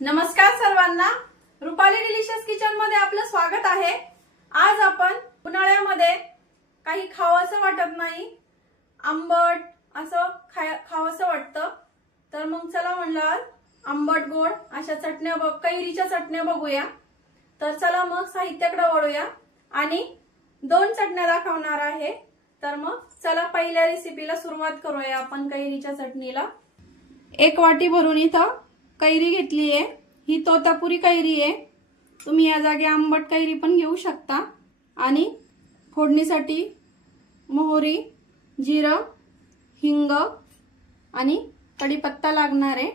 नमस्कार सर्वांना, Rupali delicious kitchen मध्ये आपलं स्वागत आहे। आज आपण उन्हाळ्यामध्ये काही खावंसं वाटत नाही, आंबट असं खावंसं वाटतं, तर मग चला म्हणलं आंबट गोड अशा चटण्या कैरीच्या चटण्या बघूया। तर चला मग साहित्याकडे वळूया आणि दोन चटण्या दाखवणार आहे। तर मग चला पहिल्या रेसिपीला सुरुवात करूया आपण कैरीच्या चटणीला। एक वाटी भरून इथं कैरी घेतली आहे, ही तोतापुरी कैरी आहे। तुम्ही या जागी आंबट कैरी पण घेऊ शकता। आणि फोडणीसाठी मोहरी, जिरं, हिंग आणि कढीपत्ता लागणार आहे।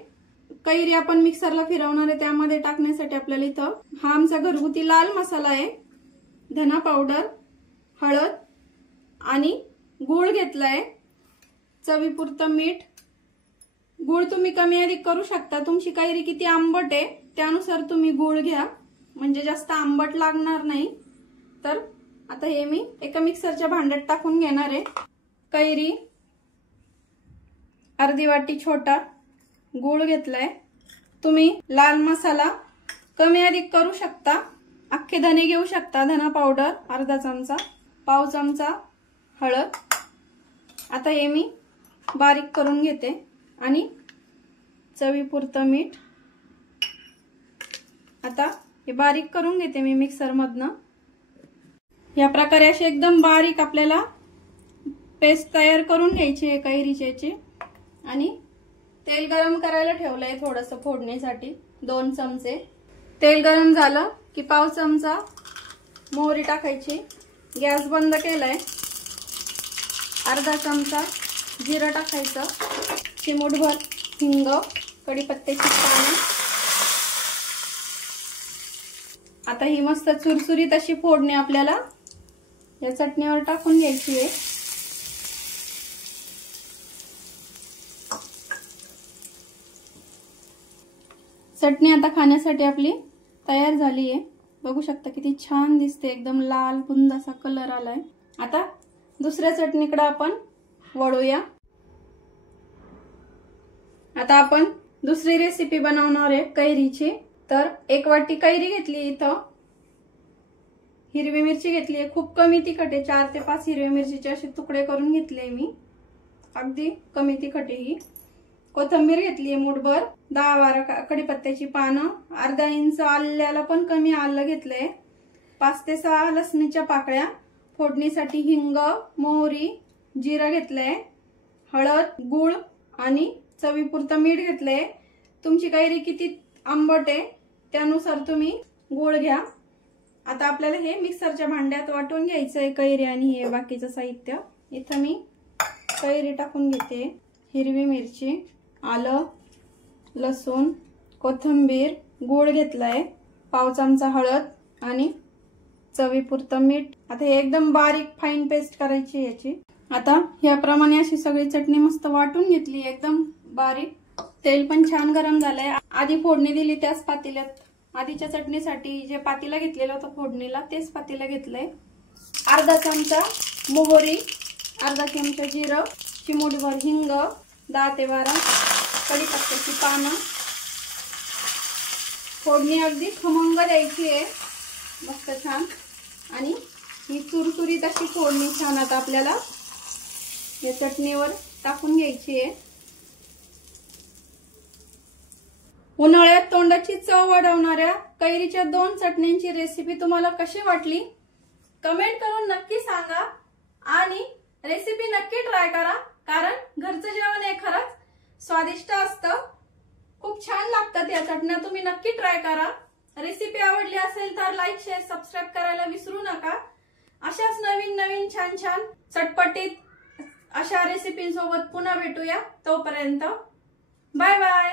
कैरी आपण मिक्सरला फिरवणार आहे, त्यामध्ये टाकण्यासाठी आपल्याला इथं हा आमचा घरगुती लाल मसाला आहे, धना पावडर, हळद आणि गूळ घेतलाय, चवीपुरतं मीठ। गूळ तुम्ही कमी अधिक करू शकता, तुमची कैरी किती आंबट आहे त्यानुसार तुम्ही गूळ घ्या, म्हणजे जास्त आंबट लागणार नाही। तर आता हे मी एका मिक्सरच्या भांड्यात टाकून घेणार आहे। कैरी, अर्धी वाटी छोटा गूळ घेतलाय। तुम्ही लाल मसाला कमी अधिक करू शकता, अख्खे धने घेऊ शकता, धना पावडर अर्धा चमचा, पाव चमचा हळद। आता हे मी बारीक करून घेते आणि चवीपुरतं मीठ। आता हे बारीक करून घेते मी मिक्सर मधनं। या प्रकारे अशी एकदम बारीक आपल्याला पेस्ट तयार करून घ्यायची आहे कैरीची। आणि तेल गरम करायला ठेवलंय थोडंसं फोडणीसाठी, 2 चमचे। तेल गरम झालं की पाव चमचा मोहरी टाकायची, गॅस बंद केलाय। अर्धा चमचा जिरं टाकायचं, चिमूटभर हिंग, कढीपत्त्याची पानं। आता ही मस्त चुरचुरीत अशी फोडणी आपल्याला या चटणीवर टाकून घ्यायची आहे। चटणी आता खाण्यासाठी आपली तयार झाली आहे, बघू शकता किती छान दिसते, एकदम लाल बुंद असा कलर आलाय। आता दुसऱ्या चटणीकडे आपण वळूया। आता आपण दुसरी रेसिपी बनवणार आहे कैरीची। तर एक वाटी कैरी घेतली, इथं हिरवी मिरची घेतली आहे, खूप कमी तिखट आहे, 4 ते 5 हिरव्या मिरचीचे असे तुकडे करून घेतले मी, अगदी कमी तिखट आहे ही। कोथिंबीर घेतली आहे मूठभर, 10-12 कढीपत्त्याची पानं, अर्धा इंच आल्याला पण कमी आलं घेतलंय, 5 ते 6 लसणीच्या पाकळ्या, फोडणीसाठी हिंग, मोहरी, जिरं घेतलंय, हळद, गूळ आणि चवीपुरतं मीठ घेतलंय। तुमची कैरी किती आंबट आहे त्यानुसार तुम्ही गूळ घ्या। आता आपल्याला हे मिक्सरच्या भांड्यात वाटून घ्यायचंय कैरी आणि हे बाकीचं साहित्य। इथं मी कैरी टाकून घेते, हिरवी मिरची, आलं, लसूण, कोथिंबीर, गूळ घेतलाय, पाव चमचा हळद आणि चवीपुरतं मीठ। आता हे एकदम बारीक फाईन पेस्ट करायची याची। आता याप्रमाणे अशी सगळी चटणी मस्त वाटून घेतली एकदम बारीक। तेल पण छान गरम झालंय। आधी फोडणी दिली त्याच पातेल्यात, आधीच्या चटणीसाठी जे पातेलं घेतलेलं होतं फोडणीला तेच पातेलं घेतलंय। अर्धा चमचा मोहरी, अर्धा चमचा जिरं, चिमूटभर हिंग, 10 ते 12 कढीपत्त्याची पानं। फोडणी अगदी खमंग द्यायची आहे, मस्त छान। आणि ही चुरचुरीत अशी फोडणी छान आता आपल्याला या चटणीवर टाकून घ्यायची आहे। उन्हाळ्यात तोंडाची चव वाढवणाऱ्या कैरीच्या 2 चटण्यांची रेसिपी तुम्हाला कशी वाटली कमेंट करून नक्की सांगा आणि रेसिपी नक्की ट्राय करा, कारण घरचं जेवण हे खरंच स्वादिष्ट असतं, खूप छान लागतात या चटण्या। तुम्ही नक्की ट्राय करा। रेसिपी आवडली असेल तर लाईक, शेअर, सबस्क्राईब करायला विसरू नका। अशाच नवीन छान चटपटीत अशा रेसिपींसोबत पुन्हा भेटूया, तोपर्यंत बाय बाय।